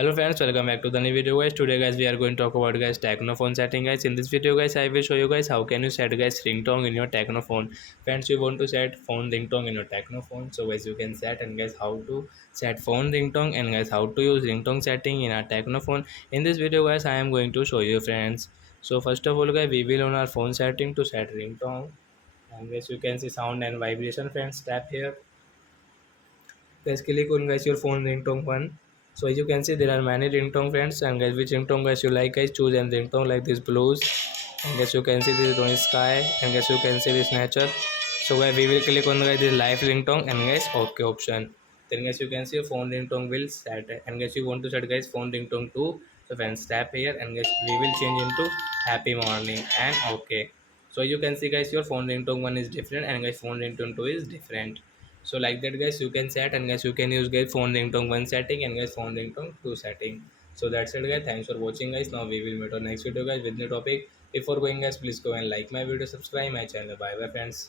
Hello friends, welcome back to the new video guys. Today guys we are going to talk about guys techno phone setting guys. In this video guys I will show you guys how can you set guys ringtone in your techno phone. Friends, you want to set phone ringtone in your techno phone, so guys you can set, and guys how to set phone ringtone, and guys how to use ringtone setting in our techno phone. In this video guys I am going to show you friends. So first of all guys we will on our phone setting to set ringtone, and guys you can see sound and vibration. Friends, tap here. Guys, click on guys your phone ringtone one. So as you can see there are many ringtone friends, and guys which ringtone guys you like guys, choose and ringtone like this blues, and guys you can see this Tony Sky, and guys you can see this nature. So guys we will click on guys this live ringtone, and guys okay option. Then guys you can see your phone ringtone will set, and guys you want to set guys phone ringtone too. So friends, tap here, and guys we will change into happy morning and okay. So you can see guys your phone ringtone one is different, and guys phone ringtone two is different. So like that guys you can set, and guys you can use guys phone ringtone one setting and guys phone ringtone two setting. So that's it guys, thanks for watching guys. Now we will meet on next video guys with new topic. Before going guys, please go and like my video, subscribe my channel. Bye bye friends.